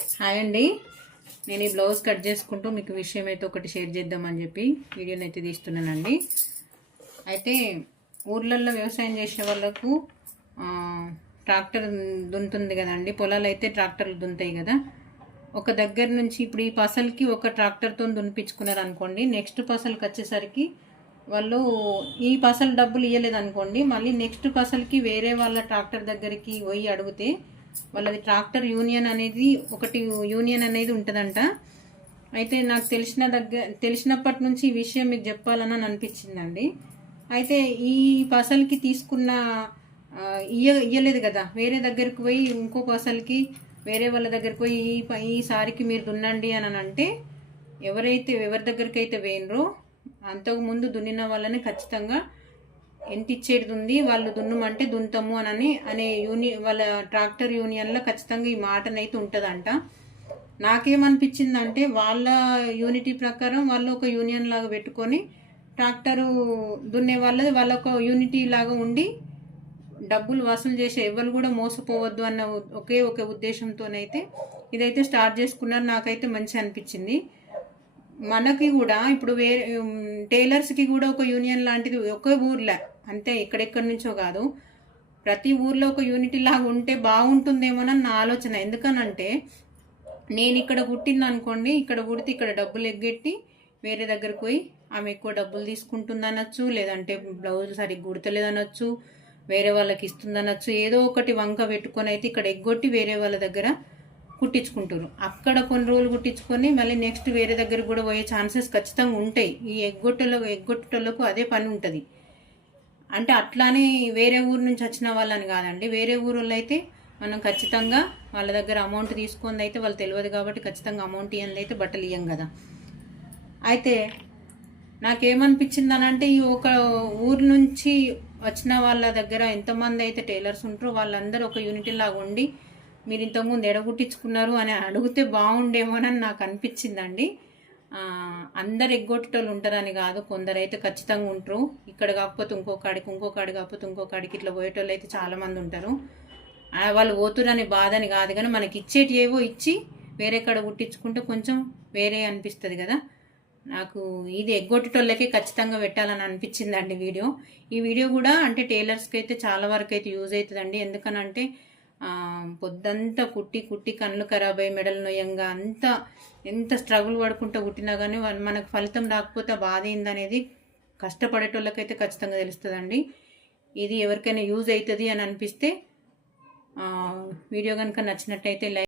Hi అండి. నేను ఈ బ్లౌజ్ కట్ చేసుకుంటూ మీకు విషయం అయితే ఒకటి షేర్ చేద్దామని చెప్పి వీడియోని అయితే తీస్తున్నానండి. అయితే ఊర్లలో వ్యవసాయం చేసే వాళ్ళకు ట్రాక్టర్ దున్నుతుంది కదండి. పొలాలు అయితే ట్రాక్టర్లు దున్నుతాయి కదా. ఒక దగ్గర నుంచి ఇప్పుడు ఈ పసలకి ఒక ట్రాక్టర్తో దున్నిపించుకున్నారు అనుకోండి, నెక్స్ట్ పసలకి వచ్చేసరికి వాళ్ళు ఈ పసలు డబ్బులు ఇవ్వలేదు అనుకోండి, మళ్ళీ నెక్స్ట్ పసలకి వేరే వాళ్ళ ట్రాక్టర్ దగ్గరికి పోయి అడిగితే వాళ్ళది ట్రాక్టర్ యూనియన్ అనేది ఒకటి యూనియన్ అనేది ఉంటుందంట. అయితే నాకు తెలిసినప్పటి నుంచి ఈ విషయం మీకు చెప్పాలని అనిపించిందండి. అయితే ఈ పసలకి తీసుకున్న ఇయ్యలేదు కదా, వేరే దగ్గరికి పోయి ఇంకో పసలకి వేరే వాళ్ళ దగ్గరికి పోయి ఈసారికి మీరు దున్నండి అని అంటే ఎవరి దగ్గరికి అయితే వేయనరో అంతకుముందు దున్నిన వాళ్ళని ఖచ్చితంగా ఎంత ఇచ్చేది ఉంది, వాళ్ళు దున్నుమంటే దున్నుతాము అనే వాళ్ళ ట్రాక్టర్ యూనియన్లో ఖచ్చితంగా ఈ మాటనైతే ఉంటుందంట. నాకేమనిపించిందంటే వాళ్ళ యూనిటీ ప్రకారం వాళ్ళు ఒక యూనియన్ లాగా పెట్టుకొని ట్రాక్టరు దున్నే వాళ్ళొక యూనిటీ లాగా ఉండి డబ్బులు వసూలు చేసే ఎవరు కూడా మోసపోవద్దు అన్న ఒక ఉద్దేశంతోనైతే ఇదైతే స్టార్ట్ చేసుకున్నారు. నాకైతే మంచి అనిపించింది. మనకి కూడా ఇప్పుడు వేరే టైలర్స్కి కూడా ఒక యూనియన్ లాంటిది ఒక ఊర్లో, అంతే ఎక్కడెక్కడి నుంచో కాదు, ప్రతి ఊర్లో ఒక యూనిటీ లాగా ఉంటే బాగుంటుందేమోనని నా ఆలోచన. ఎందుకనంటే నేను ఇక్కడ కుట్టింది అనుకోండి, ఇక్కడ కుడితే ఇక్కడ డబ్బులు ఎగ్గెట్టి వేరే దగ్గరకు పోయి ఆమె ఎక్కువ డబ్బులు తీసుకుంటుందనొచ్చు, లేదంటే బ్లౌజ్ సరిగ్గా కుడతలేదనొచ్చు, వేరే వాళ్ళకి ఇస్తుందనొచ్చు, ఏదో ఒకటి వంక పెట్టుకొని అయితే ఇక్కడ ఎగ్గొట్టి వేరే వాళ్ళ దగ్గర కుట్టించుకుంటారు. అక్కడ కొన్ని రోజులు కుట్టించుకొని మళ్ళీ నెక్స్ట్ వేరే దగ్గర కూడా పోయే ఛాన్సెస్ ఖచ్చితంగా ఉంటాయి. ఈ ఎగ్గొట్టేటోళ్ళకు అదే పని ఉంటుంది. అంటే అట్లానే వేరే ఊరు నుంచి వచ్చిన వాళ్ళని కాదండి, వేరే ఊరిలో అయితే మనం ఖచ్చితంగా వాళ్ళ దగ్గర అమౌంట్ తీసుకుంది అయితే వాళ్ళు తెలియదు కాబట్టి ఖచ్చితంగా అమౌంట్ ఇవ్వండి అయితే బట్టలు ఇవ్వం కదా. అయితే నాకేమనిపించింది అని అంటే ఈ ఒక ఊరు నుంచి వచ్చిన వాళ్ళ దగ్గర ఎంతమంది అయితే టైలర్స్ ఉంటారో వాళ్ళందరూ ఒక యూనిటీ లాగా ఉండి మీరు ఇంతకుముందు ఎడగొట్టించుకున్నారు అని అడిగితే బాగుండేమోనని నాకు అనిపించిందండి. అందరు ఎగ్గొట్టేటోళ్ళు ఉంటారని కాదు, కొందరైతే ఖచ్చితంగా ఉంటారు. ఇక్కడ కాకపోతే ఇంకో కాడి కాకపోతే ఇంకో కాడికి ఇట్లా పోయేటోళ్ళు అయితే చాలామంది ఉంటారు. వాళ్ళు పోతురని బాధని కాదు, కానీ మనకి ఇచ్చేటి ఏవో ఇచ్చి వేరే కాడ కుట్టించుకుంటే కొంచెం వేరే అనిపిస్తుంది కదా. నాకు ఇది ఎగ్గొట్టేటోళ్ళకే ఖచ్చితంగా పెట్టాలని అనిపించిందండి వీడియో. ఈ వీడియో కూడా అంటే టైలర్స్కి అయితే చాలా వరకు అయితే యూజ్ అవుతుందండి. ఎందుకనంటే పొద్దంతా కుట్టి కళ్ళు ఖరాబ్ అయ్యి మెడలు నొయ్యంగా అంతా ఎంత స్ట్రగుల్ పడుకుంటూ కుట్టినా కానీ మనకు ఫలితం రాకపోతే బాధ ఏందనేది కష్టపడేటోళ్ళకైతే ఖచ్చితంగా తెలుస్తుందండి. ఇది ఎవరికైనా యూజ్ అవుతుంది అని అనిపిస్తే వీడియో కనుక నచ్చినట్టయితే లైక్